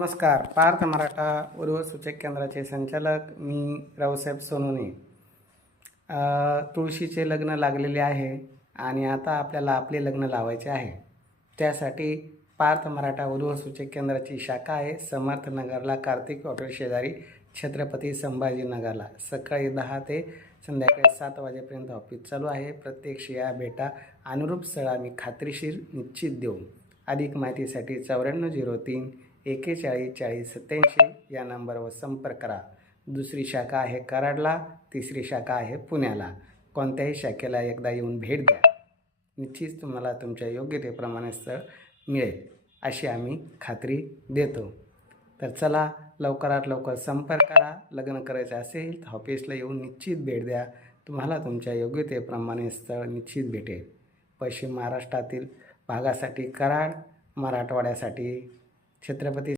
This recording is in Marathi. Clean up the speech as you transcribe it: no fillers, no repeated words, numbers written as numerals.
नमस्कार. पार्थ मराठा उर्वसूचक केंद्राचे संचालक मी रावसाहेब सोनवणे. तुळशीचे लग्न लागलेले आहे आणि आता आपल्याला आपले लग्न लावायचे आहे. त्यासाठी पार्थ मराठा उर्वसूचक केंद्राची शाखा आहे समर्थनगरला, कार्तिक हॉटेल शेजारी, छत्रपती संभाजीनगरला. सकाळी 10 ते संध्याकाळी 7 वाजेपर्यंत ऑफिस चालू आहे. प्रत्यक्ष या, भेटा. अनुरूप स्थळ आम्ही खात्रीशीर निश्चित देऊ. अधिक माहितीसाठी 9403 41 40 87 या नंबरवर संपर्क करा. दुसरी शाखा आहे कराडला, तिसरी शाखा आहे पुण्याला. कोणत्याही शाखेला एकदा येऊन भेट द्या. निश्चित तुम्हाला तुमच्या योग्यतेप्रमाणे स्थळ मिळेल अशी आम्ही खात्री देतो. तर चला, लवकरात लवकर संपर्क करा. लग्न करायचं असेल तर ऑफिसला येऊन निश्चित भेट द्या. तुम्हाला तुमच्या योग्यतेप्रमाणे स्थळ निश्चित भेटेल. पश्चिम महाराष्ट्रातील भागासाठी कराड, मराठवाड्यासाठी छत्रपती